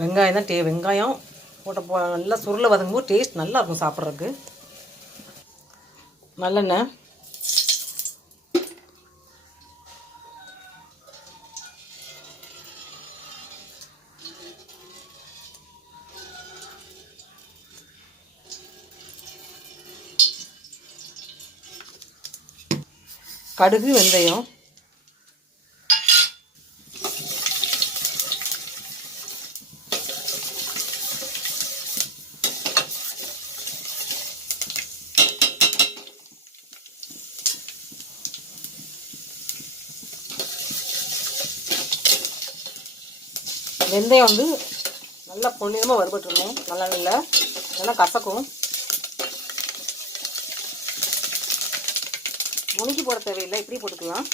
வெங்காயம் தான் வெங்காயம் போட்ட நல்லா சுருளை வதங்கும்போது டேஸ்ட் நல்லா இருக்கும் சாப்பிட்றதுக்கு. நல்லெண்ணெய், கடுகு, வெந்தயம், வெந்தயம் வந்து நல்லா பொன்னிறமாக வறுபட்டுருணும். நல்லெண்ணெயில் நல்லா கசக்கும். முணுக்கி போட தேவையில்லை, இப்படி போட்டுக்கலாம்.